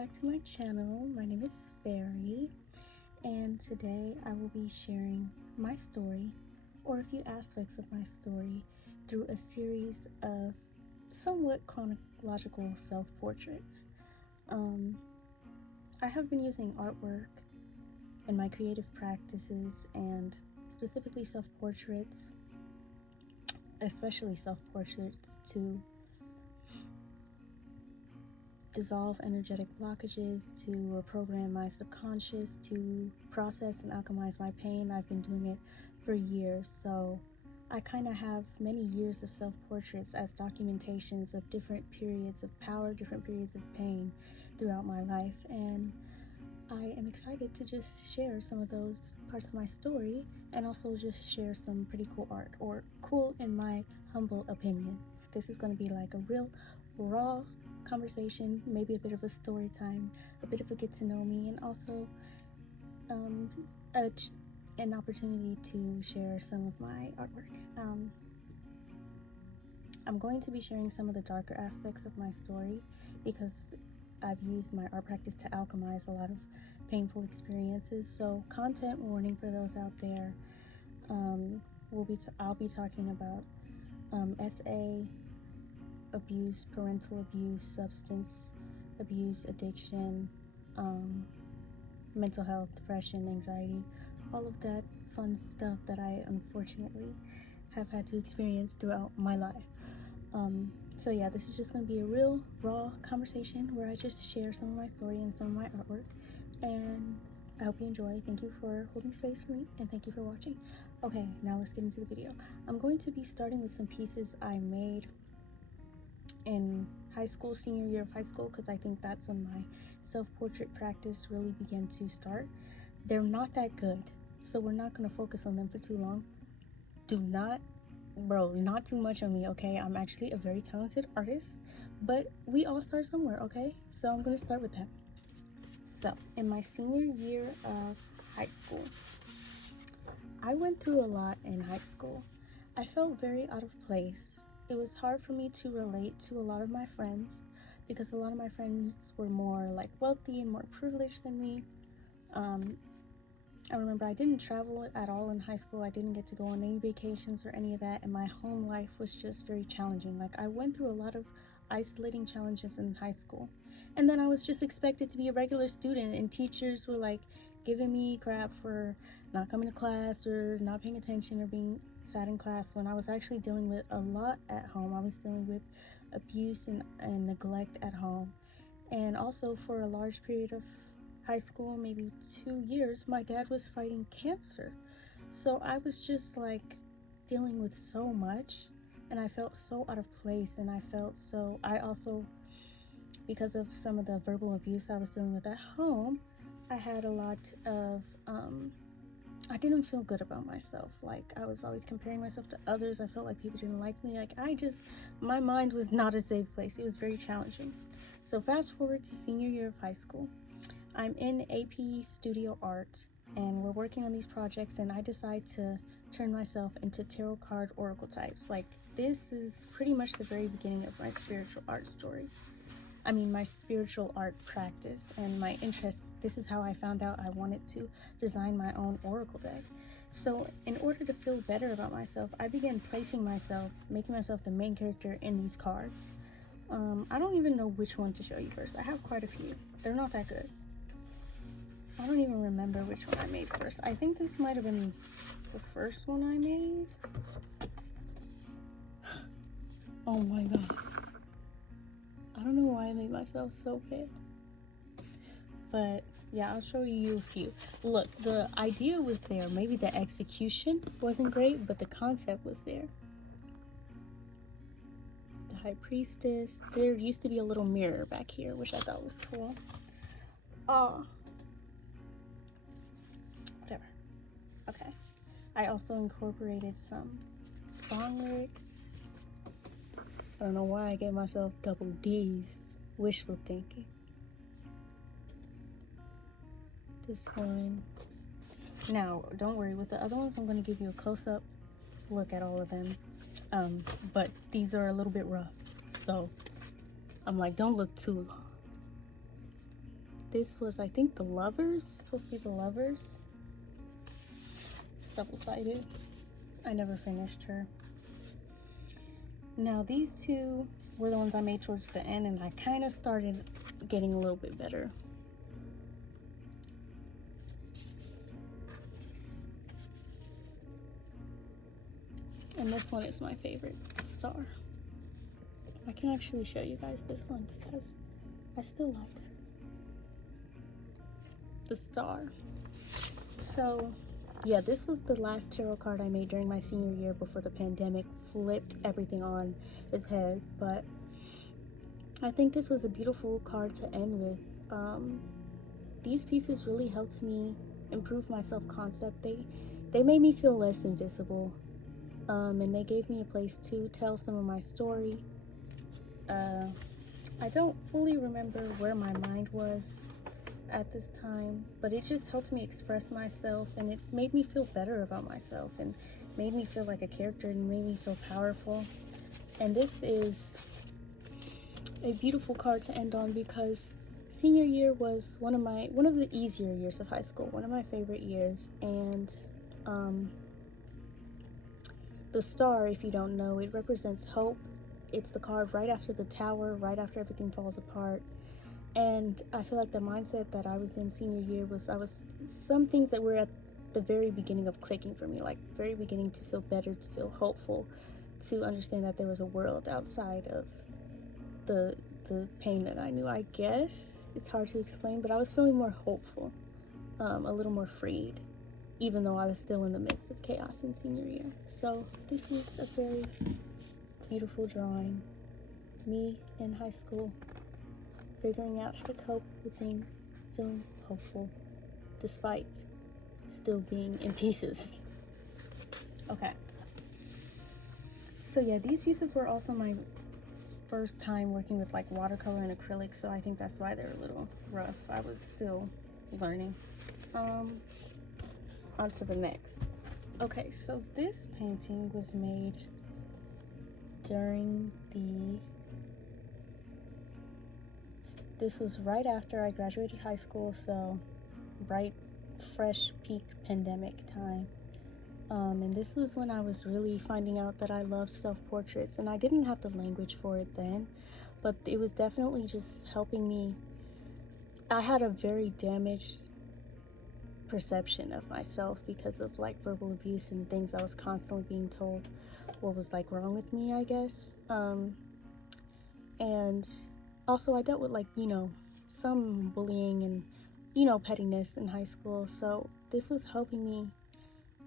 back to my channel. My name is FAERIE, and today I will be sharing my story, or a few aspects of my story, through a series of somewhat chronological self-portraits. I have been using artwork in my creative practices, and specifically self-portraits, especially self-portraits, to dissolve energetic blockages, to reprogram my subconscious, to process and alchemize my pain. I've been doing it for years, so I kind of have many years of self-portraits as documentations of different periods of power, different periods of pain throughout my life, and I am excited to just share some of those parts of my story, and also just share some pretty cool art, or cool in my humble opinion. This is going to be like a real raw conversation, maybe a bit of a story time, a bit of a get to know me, and also an opportunity to share some of my artwork. I'm going to be sharing some of the darker aspects of my story because I've used my art practice to alchemize a lot of painful experiences. So content warning for those out there. I'll be talking about SA abuse, parental abuse, substance abuse, addiction, mental health, depression, anxiety, all of that fun stuff that I unfortunately have had to experience throughout my life. So yeah, this is just going to be a real raw conversation where I just share some of my story and some of my artwork, and I hope you enjoy. Thank you for holding space for me, and thank you for watching. Okay, now let's get into the video. I'm going to be starting with some pieces I made in high school, senior year of high school, because I think that's when my self-portrait practice really began to start. They're not that good, so we're not going to focus on them for too long. Not too much on me, okay? I'm actually a very talented artist, but we all start somewhere, okay? So I'm going to start with that. So in my senior year of high school, I went through a lot in high school. I felt very out of place. It was hard for me to relate to a lot of my friends because a lot of my friends were more like wealthy and more privileged than me. I remember I didn't travel at all in high school. I didn't get to go on any vacations or any of that, and my home life was just very challenging. Like, I went through a lot of isolating challenges in high school, and then I was just expected to be a regular student, and teachers were like giving me crap for not coming to class or not paying attention or being sat in class, when I was actually dealing with a lot at home. I was dealing with abuse and neglect at home, and also for a large period of high school, maybe 2 years, my dad was fighting cancer. So I was just like dealing with so much, and I felt so out of place, and I also, because of some of the verbal abuse I was dealing with at home, I had a lot of I didn't feel good about myself. Like, I was always comparing myself to others. I felt like people didn't like me. Like, my mind was not a safe place. It was very challenging. So fast forward to senior year of high school. I'm in AP Studio Art, and we're working on these projects, and I decide to turn myself into tarot card oracle types. Like, this is pretty much the very beginning of my spiritual art story. I mean, my spiritual art practice and my interest. This is how I found out I wanted to design my own oracle deck. So in order to feel better about myself, I began making myself the main character in these cards. I don't even know which one to show you first. I have quite a few. They're not that good. I don't even remember which one I made first. I think this might have been the first one I made. Oh my god. I don't know why I made myself so pale. But yeah, I'll show you a few. Look, the idea was there. Maybe the execution wasn't great, but the concept was there. The High Priestess. There used to be a little mirror back here, which I thought was cool. Whatever. Okay. I also incorporated some song lyrics. I don't know why I gave myself double D's. Wishful thinking. This one. Now, don't worry. With the other ones, I'm going to give you a close-up look at all of them. But these are a little bit rough. So, I'm like, don't look too long. This was, I think, the Lovers. Supposed to be the Lovers. It's double-sided. I never finished her. Now these two were the ones I made towards the end, and I kind of started getting a little bit better. And this one is my favorite, Star. I can actually show you guys this one because I still like her. The Star. So yeah, this was the last tarot card I made during my senior year before the pandemic flipped everything on its head. But I think this was a beautiful card to end with. These pieces really helped me improve my self-concept. They made me feel less invisible. And they gave me a place to tell some of my story. I don't fully remember where my mind was at this time, but it just helped me express myself, and it made me feel better about myself, and made me feel like a character, and made me feel powerful. And this is a beautiful card to end on, because senior year was one of the easier years of high school, one of my favorite years. And the Star, if you don't know, it represents hope. It's the card right after the Tower, right after everything falls apart. And I feel like the mindset that I was in senior year was, some things that were at the very beginning of clicking for me, like very beginning to feel better, to feel hopeful, to understand that there was a world outside of the pain that I knew. I guess it's hard to explain, but I was feeling more hopeful, a little more freed, even though I was still in the midst of chaos in senior year. So this was a very beautiful drawing. Me in high school, figuring out how to cope with things, feeling hopeful, despite still being in pieces. Okay. So yeah, these pieces were also my first time working with like watercolor and acrylic, so I think that's why they're a little rough. I was still learning. On to the next. Okay, so this painting was made during this was right after I graduated high school, so right fresh peak pandemic time. And this was when I was really finding out that I loved self-portraits, and I didn't have the language for it then, but it was definitely just helping me. I had a very damaged perception of myself because of like verbal abuse and things I was constantly being told what was like wrong with me, I guess. And also I dealt with like, some bullying and, pettiness in high school. So this was helping me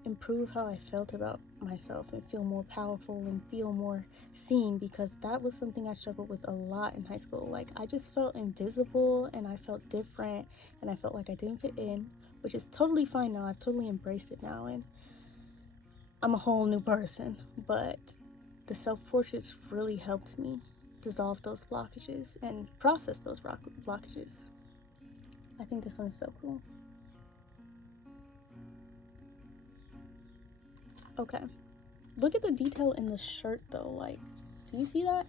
improve how I felt about myself and feel more powerful and feel more seen, because that was something I struggled with a lot in high school. Like, I just felt invisible and I felt different and I felt like I didn't fit in, which is totally fine now. I've totally embraced it now and I'm a whole new person. But the self-portraits really helped me dissolve those blockages and process those blockages. I think this one is so cool. Okay, look at the detail in the shirt though. Like, do you see that?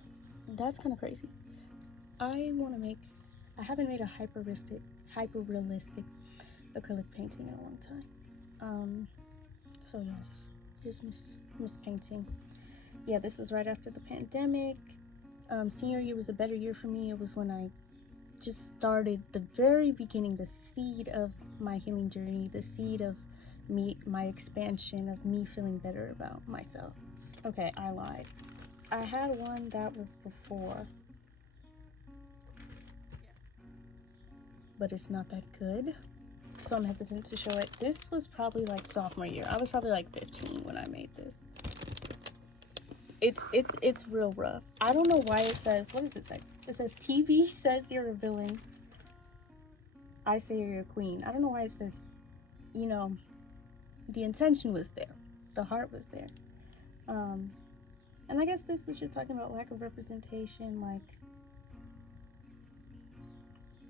That's kind of crazy. I haven't made a hyper realistic acrylic painting in a long time. So yes, here's Miss Painting. Yeah, this was right after the pandemic. Senior year was a better year for me. It was when I just started the very beginning, the seed of my healing journey, the seed of my expansion of me feeling better about myself. Okay, I lied. I had one that was before, but it's not that good, so I'm hesitant to show it. This was probably like sophomore year. I was probably like 15 when I made this. It's real rough. I don't know why it says, what does it say? It says TV says you're a villain, I say you're a queen. I don't know why it says, the intention was there, the heart was there. And I guess this was just talking about lack of representation. Like,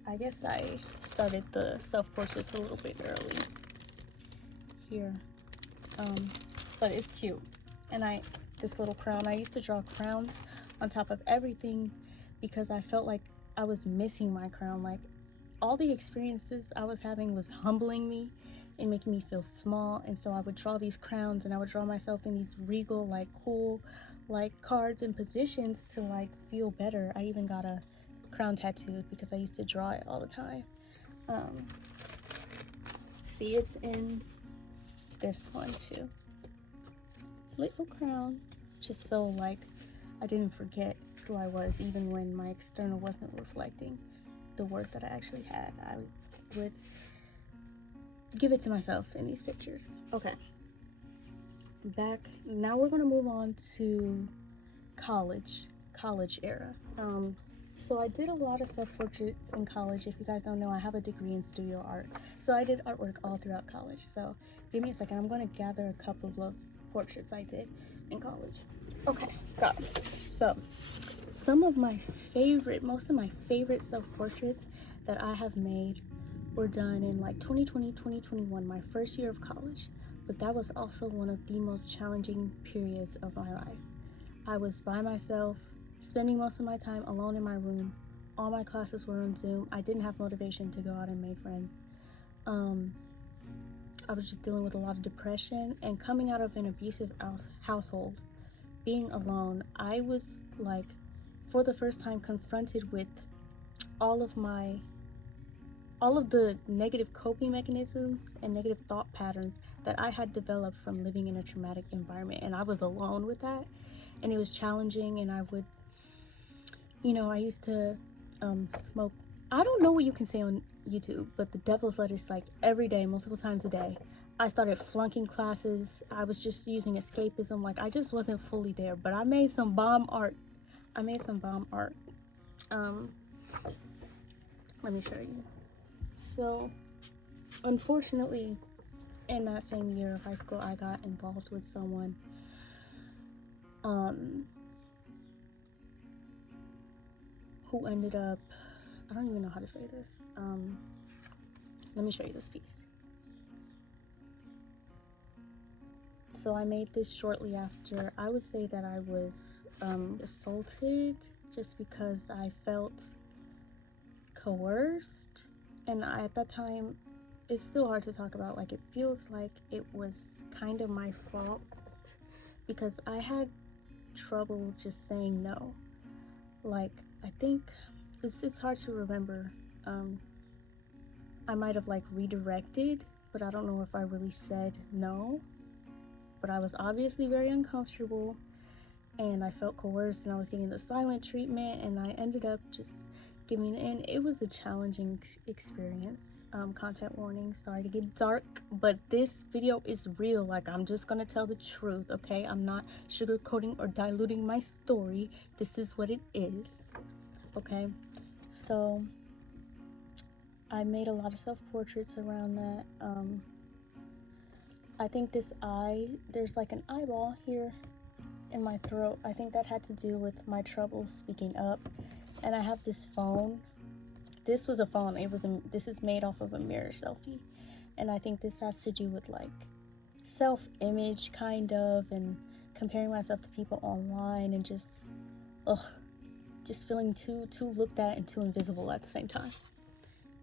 I guess I started the self-portraits a little bit early here, but it's cute. And this little crown, I used to draw crowns on top of everything because I felt like I was missing my crown. Like, all the experiences I was having was humbling me and making me feel small. And so I would draw these crowns and I would draw myself in these regal, like cool, like cards and positions to like feel better. I even got a crown tattooed because I used to draw it all the time. See, it's in this one too. Little crown, just so like I didn't forget who I was, even when my external wasn't reflecting the worth that I actually had. I would give it to myself in these pictures. Okay, back now, we're gonna move on to college era. So I did a lot of self-portraits in college. If you guys don't know, I have a degree in studio art, so I did artwork all throughout college. So give me a second, I'm going to gather a couple of portraits I did in college. Okay, got it. So most of my favorite self-portraits that I have made were done in like 2020, 2021, my first year of college. But that was also one of the most challenging periods of my life. I was by myself, spending most of my time alone in my room. All my classes were on Zoom. I didn't have motivation to go out and make friends. I was just dealing with a lot of depression, and coming out of an abusive household, being alone, I was like, for the first time, confronted with all of the negative coping mechanisms and negative thought patterns that I had developed from living in a traumatic environment. And I was alone with that, and it was challenging. And I would, I used to smoke. I don't know what you can say on YouTube, but the devil's lettuce, like every day, multiple times a day. I started flunking classes. I was just using escapism. Like, I just wasn't fully there, but I made some bomb art. Let me show you. So, unfortunately, in that same year of high school, I got involved with someone who ended up, I don't even know how to say this. Let me show you this piece. So I made this shortly after, I would say that I was assaulted, just because I felt coerced. And at that time, it's still hard to talk about. Like, it feels like it was kind of my fault, because I had trouble just saying no. Like, I think it's hard to remember. I might have like redirected, but I don't know if I really said no. But I was obviously very uncomfortable, and I felt coerced, and I was getting the silent treatment, and I ended up just giving in. It was a challenging experience. Content warning, sorry to get dark, but this video is real. Like, I'm just gonna tell the truth, okay? I'm not sugarcoating or diluting my story. This is what it is, okay? So I made a lot of self-portraits around that. I think this eye, there's like an eyeball here in my throat. I think that had to do with my trouble speaking up. And I have this phone. This was a phone. This is made off of a mirror selfie. And I think this has to do with like self-image kind of, and comparing myself to people online, and just feeling too looked at and too invisible at the same time.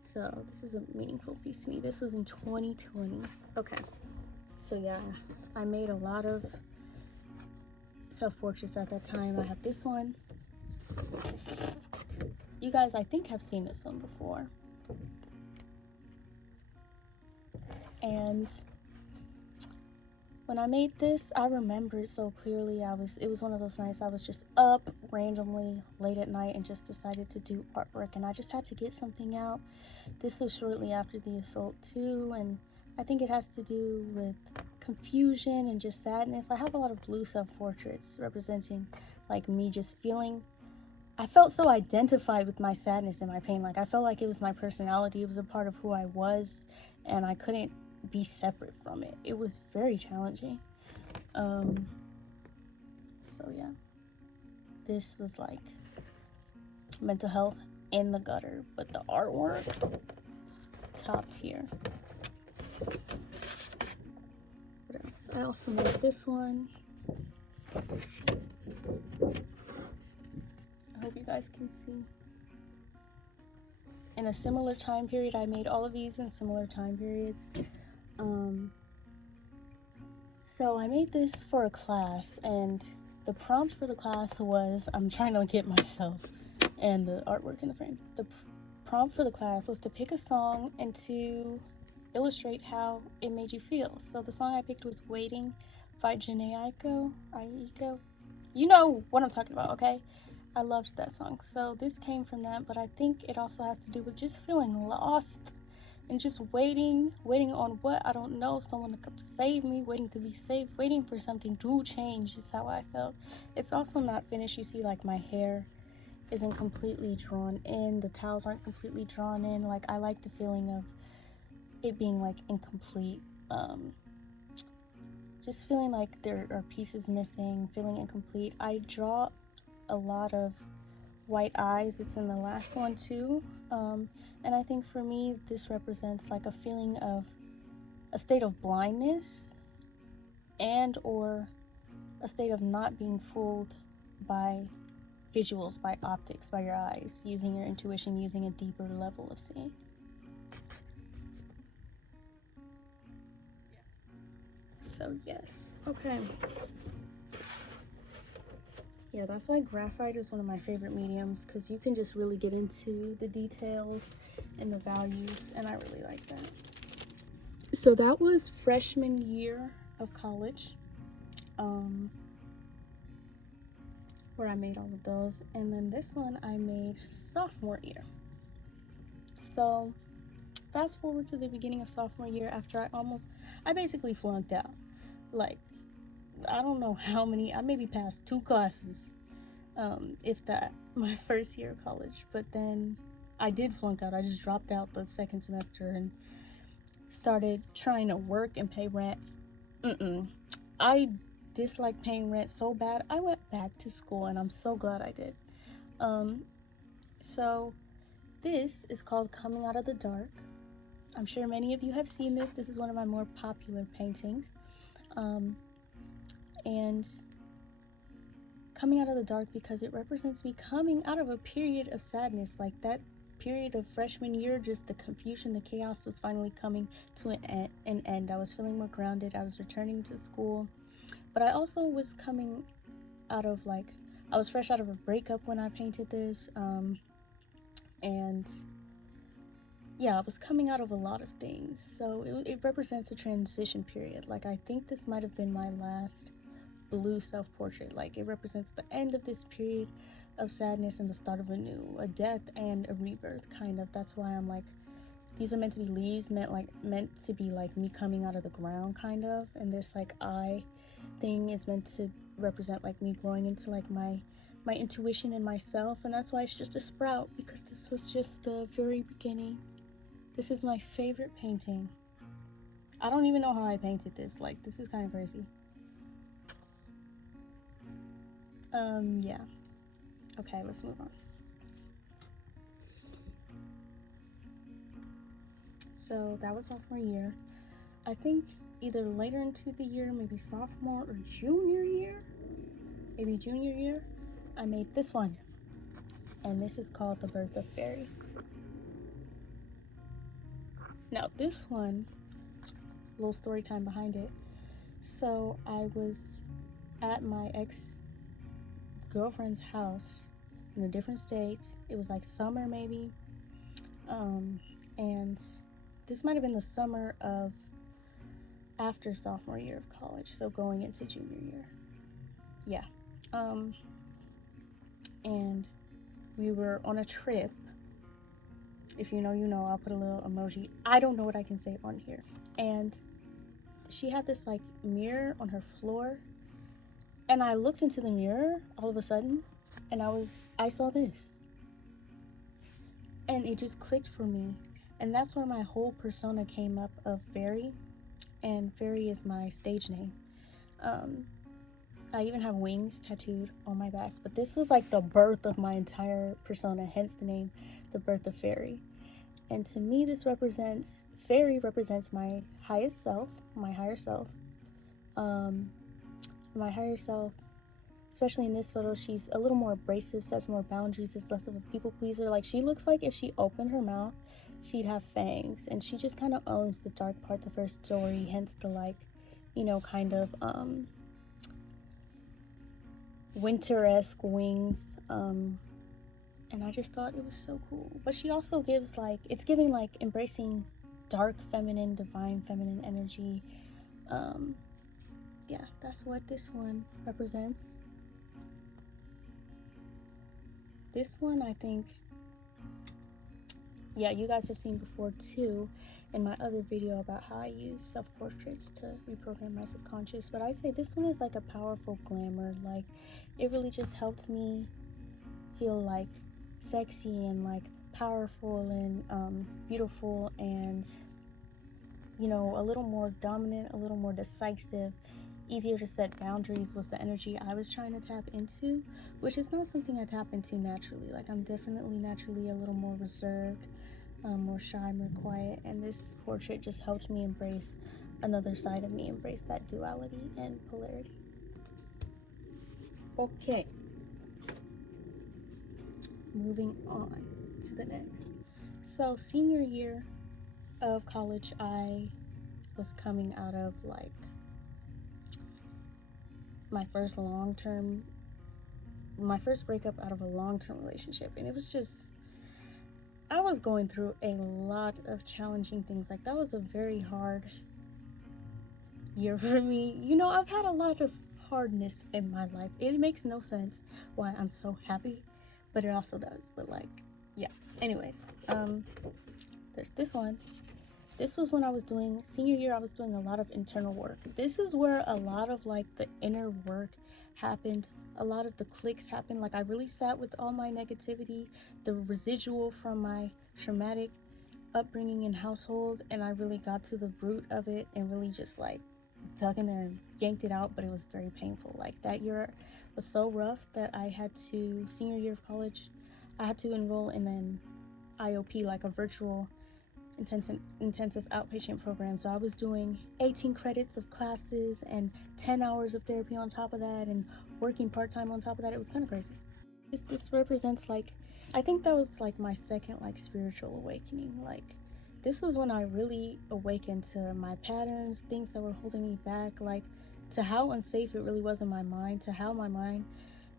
So this is a meaningful piece to me. This was in 2020. Okay. So yeah, I made a lot of self-portraits at that time. I have this one. You guys, I think, have seen this one before. And when I made this, I remember it so clearly. It was one of those nights I was just up randomly late at night and just decided to do artwork, and I just had to get something out. This was shortly after the assault too, and I think it has to do with confusion and just sadness. I have a lot of blue self-portraits representing like me just feeling, I felt so identified with my sadness and my pain. Like, I felt like it was my personality. It was a part of who I was, and I couldn't be separate from it. It was very challenging. So yeah, this was like mental health in the gutter, but the artwork, top tier. What else? I also made this one. I hope you guys can see. in a similar time period. I made all of these in similar time periods. So I made this for a class, and the prompt for the class was, I'm trying to get myself and the artwork in the frame. The prompt for the class was to pick a song and to illustrate how it made you feel. So the song I picked was Waiting by Jhené Aiko. You know what I'm talking about, okay? I loved that song. So this came from that, but I think it also has to do with just feeling lost and just waiting on what, I don't know, someone to come save me, waiting to be saved, waiting for something to change is how I felt. It's also not finished. You see, like, my hair isn't completely drawn in, the towels aren't completely drawn in. Like, I like the feeling of it being like incomplete, just feeling like there are pieces missing, feeling incomplete. I draw a lot of white eyes. It's in the last one too, and I think for me this represents like a feeling of a state of blindness and or a state of not being fooled by visuals, by optics, by your eyes, using your intuition, using a deeper level of seeing. So yes, okay. Yeah, that's why graphite is one of my favorite mediums, because you can just really get into the details and the values, and I really like that. So that was freshman year of college, where I made all of those, and then this one I made sophomore year. So fast forward to the beginning of sophomore year, after I basically flunked out. Like, I don't know how many, I maybe passed 2 classes, if that, my first year of college. But then I did flunk out. I just dropped out the second semester and started trying to work and pay rent. I dislike paying rent so bad, I went back to school, and I'm so glad I did. So this is called Coming Out of the Dark. I'm sure many of you have seen this. This is one of my more popular paintings. And coming out of the dark because it represents me coming out of a period of sadness. Like, that period of freshman year, just the confusion, the chaos was finally coming to an end. I was feeling more grounded. I was returning to school. But I also was coming out of, like, I was fresh out of a breakup when I painted this. And yeah, I was coming out of a lot of things. So it represents a transition period. Like, I think this might have been my last blue self-portrait. Like, it represents the end of this period of sadness and the start of a death and a rebirth, kind of. That's why I'm like, these are meant to be leaves, meant to be like me coming out of the ground, kind of. And this like eye thing is meant to represent like me growing into like my intuition and myself. And that's why it's just a sprout, because this was just the very beginning. This is my favorite painting. I don't even know how I painted this. Like, this is kind of crazy. Yeah. Okay, let's move on. So that was sophomore year. I think either later into the year, maybe sophomore or junior year, maybe junior year, I made this one. And this is called The Birth of FAERIE. Now this one, little story time behind it. So I was at my ex-girlfriend's house in a different state. It was like summer maybe. And this might have been the summer of after sophomore year of college, so going into junior year. Yeah. And we were on a trip. If you know, you know. I'll put a little emoji. I don't know what I can say on here. And she had this like mirror on her floor, and I looked into the mirror all of a sudden, and I saw this, and it just clicked for me. And that's where my whole persona came up of FAERIE, and FAERIE is my stage name. I even have wings tattooed on my back, but this was like the birth of my entire persona, hence the name, The Birth of FAERIE. And to me, this represents, FAERIE represents my highest self, my higher self. My higher self especially in this photo, she's a little more abrasive, sets more boundaries, is less of a people pleaser. Like, she looks like if she opened her mouth, she'd have fangs, and she just kind of owns the dark parts of her story, hence the, like, you know, kind of winter-esque wings, and I just thought it was so cool. But she also gives, like, it's giving, like, embracing dark feminine, divine feminine energy. Yeah, that's what this one represents. This one, I think, yeah, you guys have seen before too in my other video about how I use self-portraits to reprogram my subconscious. But I say this one is like a powerful glamour. Like, it really just helped me feel like sexy and like powerful and beautiful, and, you know, a little more dominant, a little more decisive, easier to set boundaries was the energy I was trying to tap into, which is not something I tap into naturally. Like, I'm definitely naturally a little more reserved, more shy, more quiet, and this portrait just helped me embrace another side of me, embrace that duality and polarity. Okay, moving on to the next. So senior year of college, I was coming out of like my first breakup out of a long-term relationship, and it was just, I was going through a lot of challenging things. Like, that was a very hard year for me. You know, I've had a lot of hardness in my life. It makes no sense why I'm so happy, but it also does. But like, yeah, anyways, there's this one. This was when I was doing senior year. I was doing a lot of internal work. This is where a lot of like the inner work happened. A lot of the clicks happened. Like, I really sat with all my negativity, the residual from my traumatic upbringing and household, and I really got to the root of it and really just like dug in there and yanked it out. But it was very painful. Like, that year was so rough that I had to, senior year of college, I had to enroll in an IOP, like a virtual intensive outpatient program. So I was doing 18 credits of classes and 10 hours of therapy on top of that, and working part-time on top of that. It was kind of crazy. This represents, like, I think that was like my second like spiritual awakening. Like, this was when I really awakened to my patterns, things that were holding me back, like to how unsafe it really was in my mind, to how my mind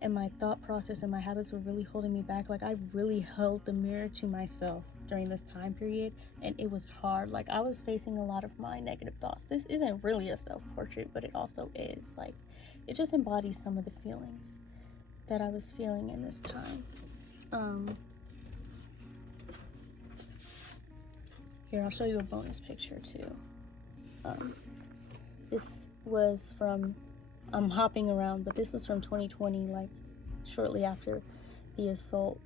and my thought process and my habits were really holding me back. Like, I really held the mirror to myself during this time period, and it was hard. Like, I was facing a lot of my negative thoughts. This isn't really a self-portrait, but it also is. Like, it just embodies some of the feelings that I was feeling in this time. Here, I'll show you a bonus picture too. This was from, I'm hopping around, but this was from 2020, like shortly after the assault.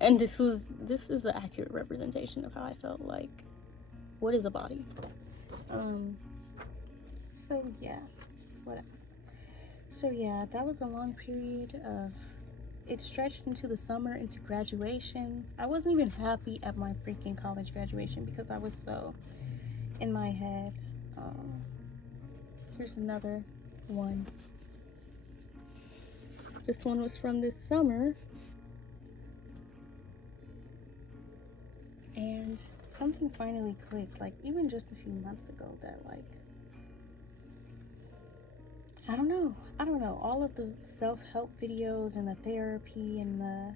And this is the accurate representation of how I felt. Like, what is a body? So yeah, what else? So yeah, that was a long period of, it stretched into the summer, into graduation. I wasn't even happy at my freaking college graduation because I was so in my head. Here's another one. This one was from this summer. And something finally clicked, like even just a few months ago, that like, I don't know, all of the self-help videos and the therapy and the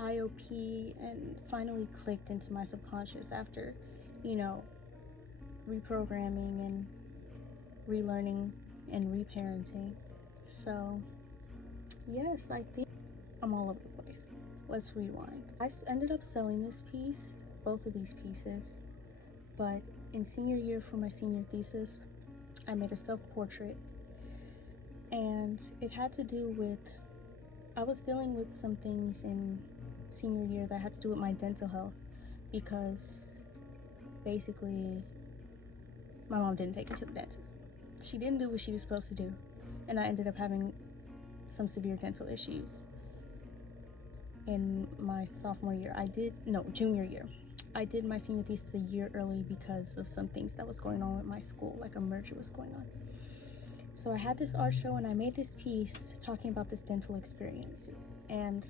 IOP, and finally clicked into my subconscious after, you know, reprogramming and relearning and reparenting. So yes, I think I'm all over the place. Let's rewind. I ended up selling this piece, both of these pieces, but in senior year for my senior thesis, I made a self-portrait, and it had to do with, I was dealing with some things in senior year that had to do with my dental health, because basically my mom didn't take me to the dentist. She didn't do what she was supposed to do, and I ended up having some severe dental issues in my junior year. I did my senior thesis a year early because of some things that was going on with my school, like a merger was going on. So I had this art show and I made this piece talking about this dental experience, and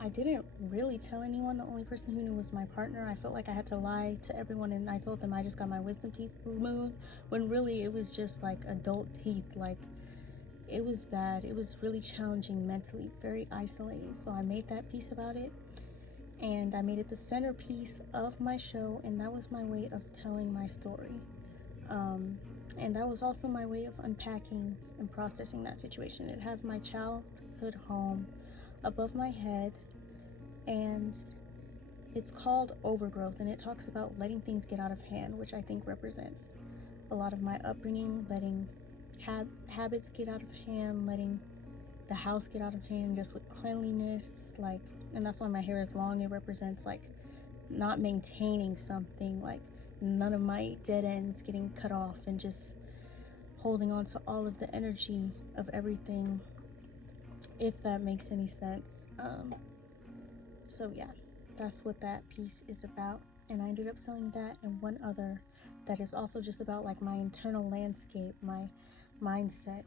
I didn't really tell anyone. The only person who knew was my partner. I felt like I had to lie to everyone, and I told them I just got my wisdom teeth removed, when really it was just like adult teeth. Like, it was bad. It was really challenging mentally, very isolating. So I made that piece about it, and I made it the centerpiece of my show, and that was my way of telling my story. And that was also my way of unpacking and processing that situation. It has my childhood home above my head, and it's called Overgrowth, and it talks about letting things get out of hand, which I think represents a lot of my upbringing, letting habits get out of hand, letting the house get out of hand, just with cleanliness, like, and that's why my hair is long. It represents like not maintaining something, like none of my dead ends getting cut off, and just holding on to all of the energy of everything, if that makes any sense. So yeah, that's what that piece is about. And I ended up selling that and one other that is also just about like my internal landscape, my mindset.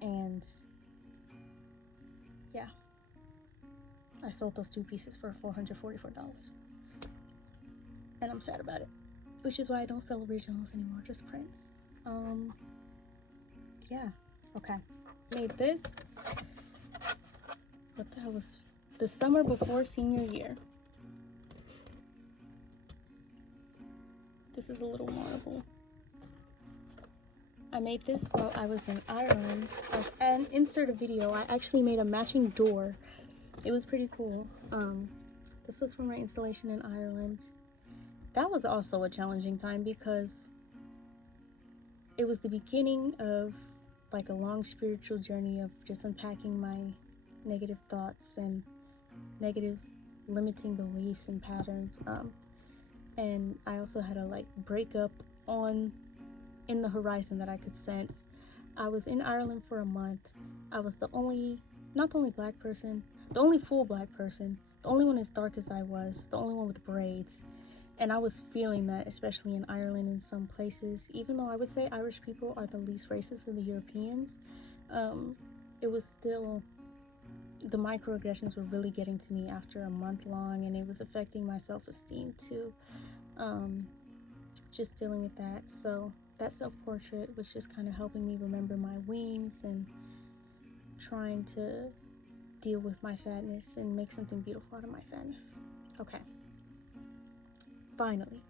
And yeah, I sold those two pieces for $444, and I'm sad about it, which is why I don't sell originals anymore, just prints. Yeah, okay. Made this, what the hell was it? The summer before senior year. This is a little marble. I made this while I was in Ireland. And insert a video, I actually made a matching door. It was pretty cool. This was from my installation in Ireland. That was also a challenging time because it was the beginning of like a long spiritual journey of just unpacking my negative thoughts and negative limiting beliefs and patterns. And I also had a like breakup in the horizon that I could sense. I was in Ireland for a month. I was not the only black person, the only full black person, the only one as dark as I was, the only one with braids. And I was feeling that, especially in Ireland in some places. Even though I would say Irish people are the least racist of the Europeans, it was still, the microaggressions were really getting to me after a month long, and it was affecting my self-esteem too. Just dealing with that. So that self-portrait was just kind of helping me remember my wings and trying to deal with my sadness and make something beautiful out of my sadness. Okay. Finally,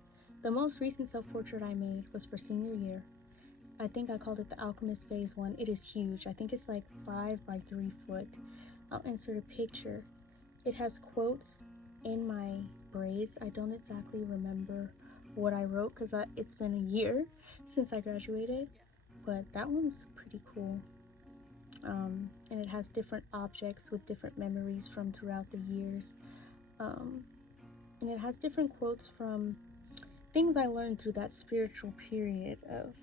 the most recent self-portrait I made was for senior year. I think I called it the Alchemist Phase 1. It is huge. I think it's like 5 by 3 foot. I'll insert a picture. It has quotes in my braids. I don't exactly remember what I wrote because it's been a year since I graduated, but that one's pretty cool. And it has different objects with different memories from throughout the years. And it has different quotes from things I learned through that spiritual period of,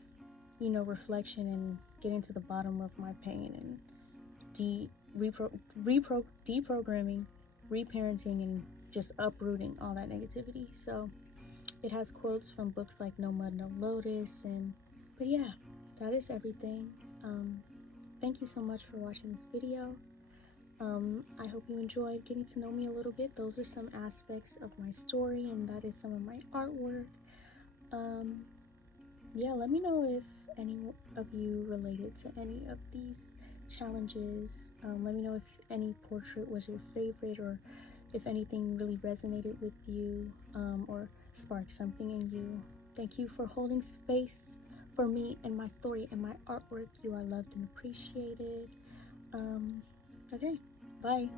you know, reflection and getting to the bottom of my pain and deprogramming, reparenting, and just uprooting all that negativity. So it has quotes from books like No Mud, No Lotus, but yeah, that is everything. Thank you so much for watching this video. I hope you enjoyed getting to know me a little bit. Those are some aspects of my story, and that is some of my artwork. Yeah, let me know if any of you related to any of these challenges. Let me know if any portrait was your favorite, or if anything really resonated with you, or sparked something in you. Thank you for holding space for me and my story and my artwork. You are loved and appreciated. Okay, bye.